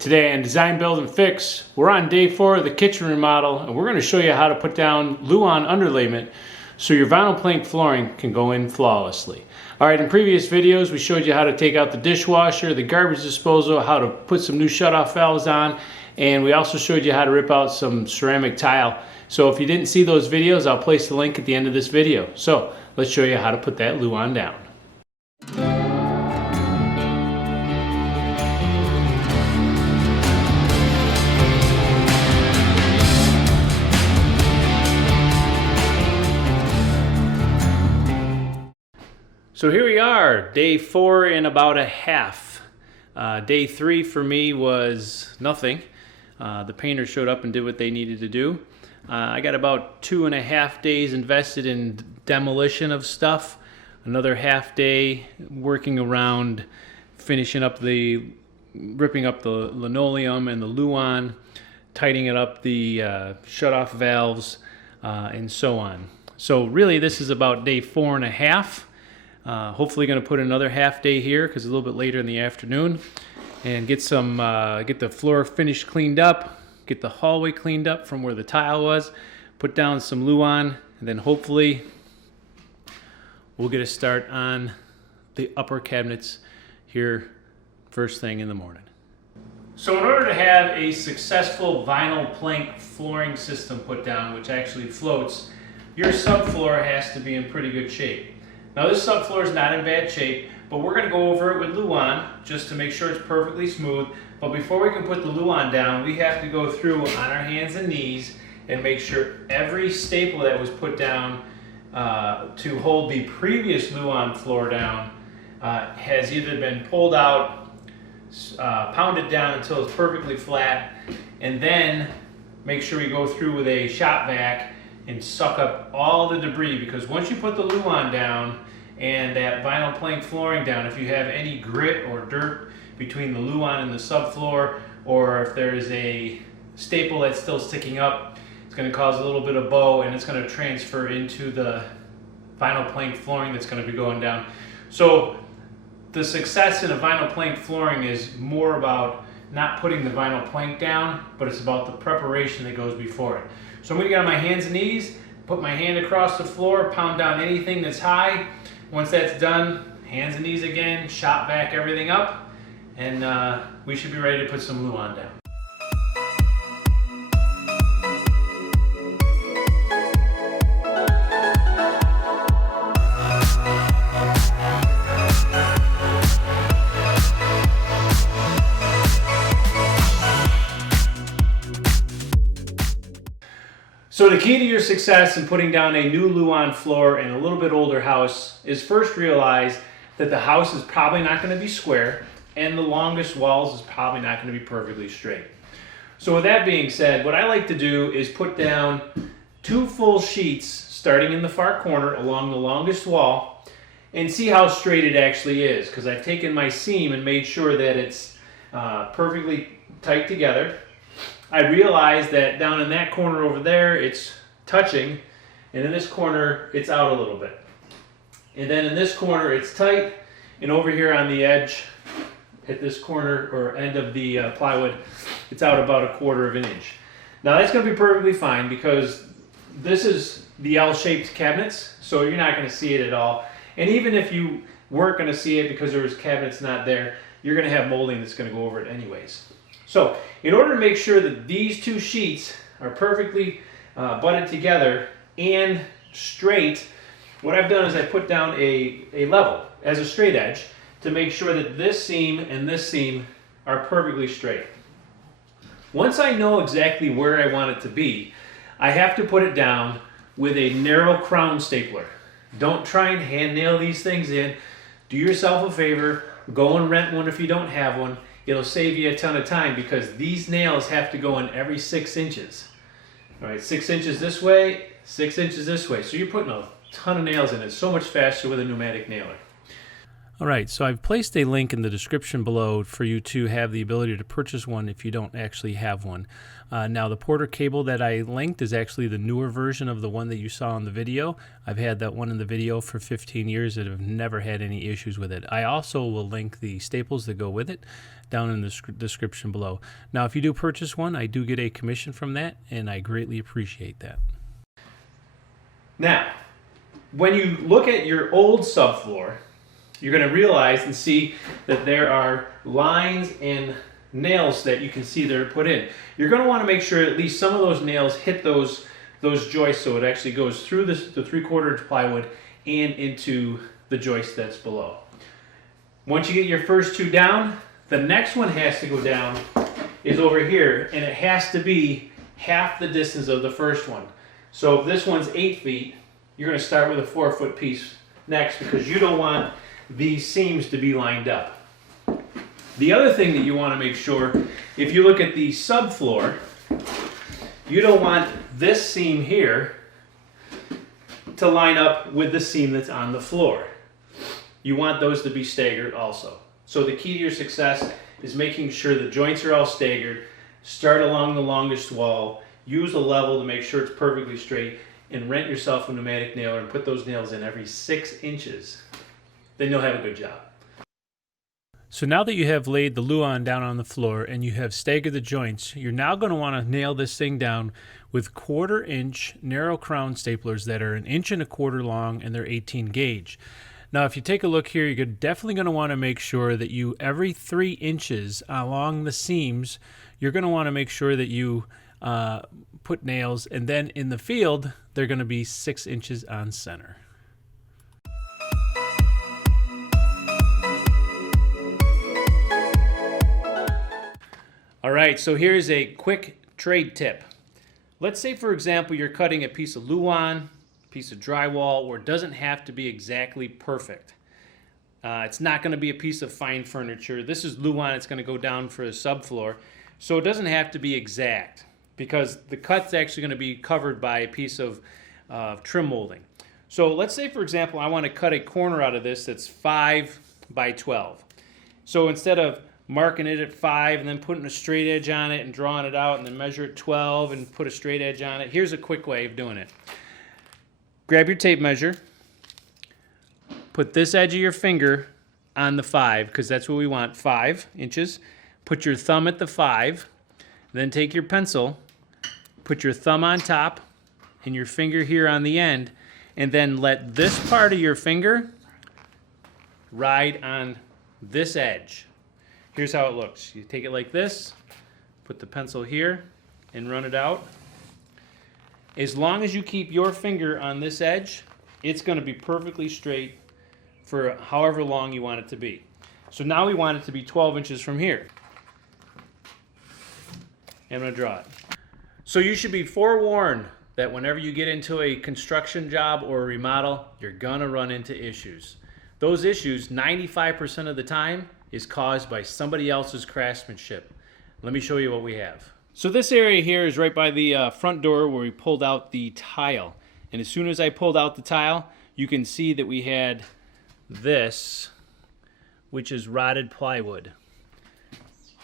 Today on Design, Build, and Fix, we're on day 4 of the kitchen remodel, and we're going to show you how to put down Luan underlayment so your vinyl plank flooring can go in flawlessly. Alright, in previous videos we showed you how to take out the dishwasher, the garbage disposal, how to put some new shutoff valves on, and we also showed you how to rip out some ceramic tile. So if you didn't see those videos, I'll place the link at the end of this video. So let's show you how to put that Luan down. So here we are, day 4 and about a half. Day 3 for me was nothing. The painter showed up and did what they needed to do. I got about 2.5 days invested in demolition of stuff. Another half day working around finishing up ripping up the linoleum and the Luan, tightening up the shutoff valves, and so on. So really this is about day 4.5. Hopefully going to put another half day here because it's a little bit later in the afternoon, and get the floor finished, cleaned up, get the hallway cleaned up from where the tile was, put down some Luan, and then hopefully we'll get a start on the upper cabinets here first thing in the morning. So in order to have a successful vinyl plank flooring system put down, which actually floats, your subfloor has to be in pretty good shape. Now this subfloor is not in bad shape, but we're going to go over it with Luan just to make sure it's perfectly smooth. But before we can put the Luan down, we have to go through on our hands and knees and make sure every staple that was put down to hold the previous Luan floor down has either been pulled out, pounded down until it's perfectly flat, and then make sure we go through with a shop vac and suck up all the debris, because once you put the Luan down and that vinyl plank flooring down, if you have any grit or dirt between the Luan and the subfloor, or if there's a staple that's still sticking up, it's going to cause a little bit of bow, and it's going to transfer into the vinyl plank flooring that's going to be going down. So the success in a vinyl plank flooring is more about not putting the vinyl plank down, but it's about the preparation that goes before it. So I'm going to get on my hands and knees, put my hand across the floor, pound down anything that's high. Once that's done, hands and knees again, shop vac everything up, and we should be ready to put some Luan down. So the key to your success in putting down a new Luan floor in a little bit older house is first realize that the house is probably not going to be square, and the longest walls is probably not going to be perfectly straight. So with that being said, what I like to do is put down 2 full sheets starting in the far corner along the longest wall and see how straight it actually is, because I've taken my seam and made sure that it's perfectly tight together. I realize that down in that corner over there it's touching, and in this corner it's out a little bit. And then in this corner it's tight, and over here on the edge at this corner or end of the plywood, it's out about 1/4 inch. Now that's going to be perfectly fine because this is the L-shaped cabinets, so you're not going to see it at all. And even if you weren't going to see it because there was cabinets not there, you're going to have molding that's going to go over it anyways. So in order to make sure that these 2 sheets are perfectly butted together and straight, what I've done is I put down a level as a straight edge to make sure that this seam and this seam are perfectly straight. Once I know exactly where I want it to be, I have to put it down with a narrow crown stapler. Don't try and hand nail these things in. Do yourself a favor, go and rent one if you don't have one. It'll save you a ton of time because these nails have to go in every 6 inches. All right, 6 inches this way, 6 inches this way. So you're putting a ton of nails in. It's so much faster with a pneumatic nailer. All right, so I've placed a link in the description below for you to have the ability to purchase one if you don't actually have one. Now, the Porter cable that I linked is actually the newer version of the one that you saw in the video. I've had that one in the video for 15 years and have never had any issues with it. I also will link the staples that go with it down in the description below. Now, if you do purchase one, I do get a commission from that, and I greatly appreciate that. Now, when you look at your old subfloor, you're going to realize and see that there are lines and nails that you can see that are put in. You're going to want to make sure at least some of those nails hit those joists, so it actually goes through the 3/4 inch plywood and into the joist that's below. Once you get your first two down, the next one has to go down is over here, and it has to be half the distance of the first one. So if this one's 8 feet, you're going to start with a 4-foot piece next, because you don't want these seams to be lined up. The other thing that you want to make sure, if you look at the subfloor, you don't want this seam here to line up with the seam that's on the floor. You want those to be staggered also. So the key to your success is making sure the joints are all staggered. Start along the longest wall, use a level to make sure it's perfectly straight, and rent yourself a pneumatic nailer and put those nails in every 6 inches. Then you'll have a good job. So now that you have laid the Luan down on the floor and you have staggered the joints, you're now going to want to nail this thing down with 1/4 inch narrow crown staplers that are 1.25 inches long and they're 18 gauge. Now if you take a look here, you're definitely going to want to make sure that you, every 3 inches along the seams, you're going to want to make sure that you put nails, and then in the field, they're going to be 6 inches on center. All right, so here's a quick trade tip. Let's say, for example, you're cutting a piece of Luan, piece of drywall, where it doesn't have to be exactly perfect. It's not going to be a piece of fine furniture. This is Luan. It's going to go down for a subfloor. So it doesn't have to be exact, because the cut's actually going to be covered by a piece of trim molding. So let's say, for example, I want to cut a corner out of this that's 5 by 12. So instead of marking it at 5 and then putting a straight edge on it and drawing it out and then measure it 12 and put a straight edge on it, here's a quick way of doing it. Grab your tape measure, put this edge of your finger on the 5, because that's what we want, 5 inches. Put your thumb at the 5, then take your pencil, put your thumb on top and your finger here on the end, and then let this part of your finger ride on this edge. Here's how it looks. You take it like this, put the pencil here, and run it out. As long as you keep your finger on this edge, it's going to be perfectly straight for however long you want it to be. So now we want it to be 12 inches from here. And I'm going to draw it. So you should be forewarned that whenever you get into a construction job or a remodel, you're going to run into issues. Those issues, 95% of the time, is caused by somebody else's craftsmanship. Let me show you what we have. So this area here is right by the front door where we pulled out the tile. And as soon as I pulled out the tile, you can see that we had this, which is rotted plywood.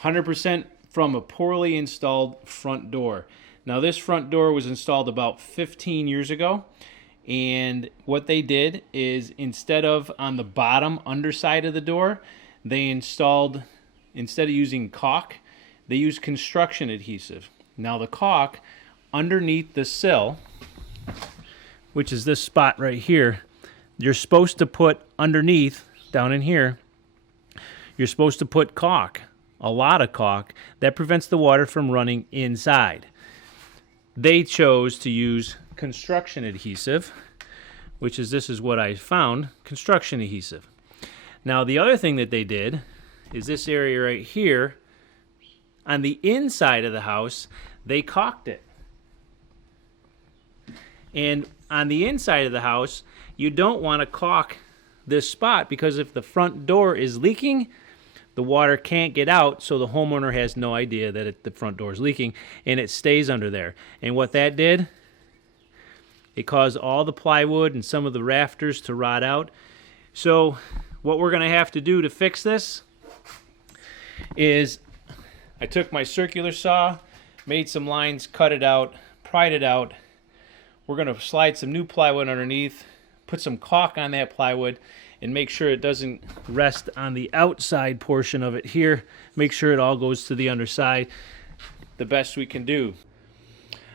100% from a poorly installed front door. Now this front door was installed about 15 years ago. And what they did is, instead of on the bottom underside of the door, they installed, instead of using caulk, they used construction adhesive. Now the caulk underneath the sill, which is this spot right here, you're supposed to put underneath, down in here, you're supposed to put caulk, a lot of caulk, that prevents the water from running inside. They chose to use construction adhesive, which is, this is what I found, construction adhesive. Now the other thing that they did is this area right here, on the inside of the house, they caulked it. And on the inside of the house, you don't want to caulk this spot, because if the front door is leaking, the water can't get out, so the homeowner has no idea that the front door is leaking, and it stays under there. And what that did, it caused all the plywood and some of the rafters to rot out. So what we're gonna have to do to fix this is I took my circular saw, made some lines, cut it out, pried it out. We're gonna slide some new plywood underneath, put some caulk on that plywood, and make sure it doesn't rest on the outside portion of it here. Make sure it all goes to the underside the best we can do.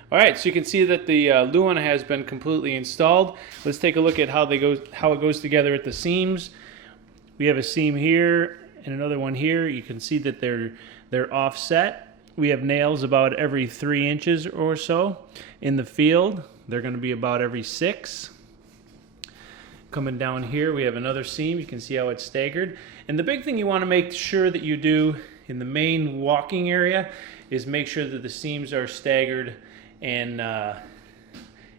All right, so you can see that the Luan has been completely installed. Let's take a look at how it goes together at the seams. We have a seam here and another one here. You can see that they're offset. We have nails about every 3 inches or so. In the field, they're going to be about every 6. Coming down here, we have another seam. You can see how it's staggered. And the big thing you want to make sure that you do in the main walking area is make sure that the seams are staggered and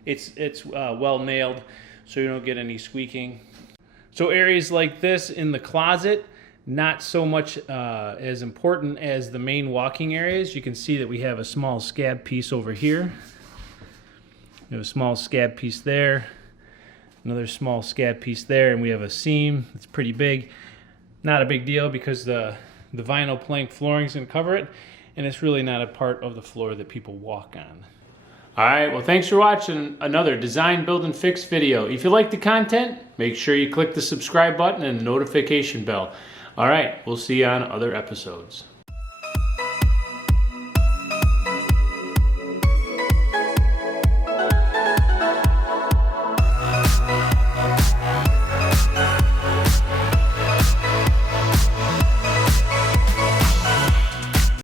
it's well nailed so you don't get any squeaking. So areas like this in the closet, not so much as important as the main walking areas. You can see that we have a small scab piece over here. We have a small scab piece there, another small scab piece there, and we have a seam that's pretty big. Not a big deal because the vinyl plank flooring is going to cover it, and it's really not a part of the floor that people walk on. All right, well, thanks for watching another Design, Build, and Fix video. If you like the content, make sure you click the subscribe button and the notification bell. All right, we'll see you on other episodes.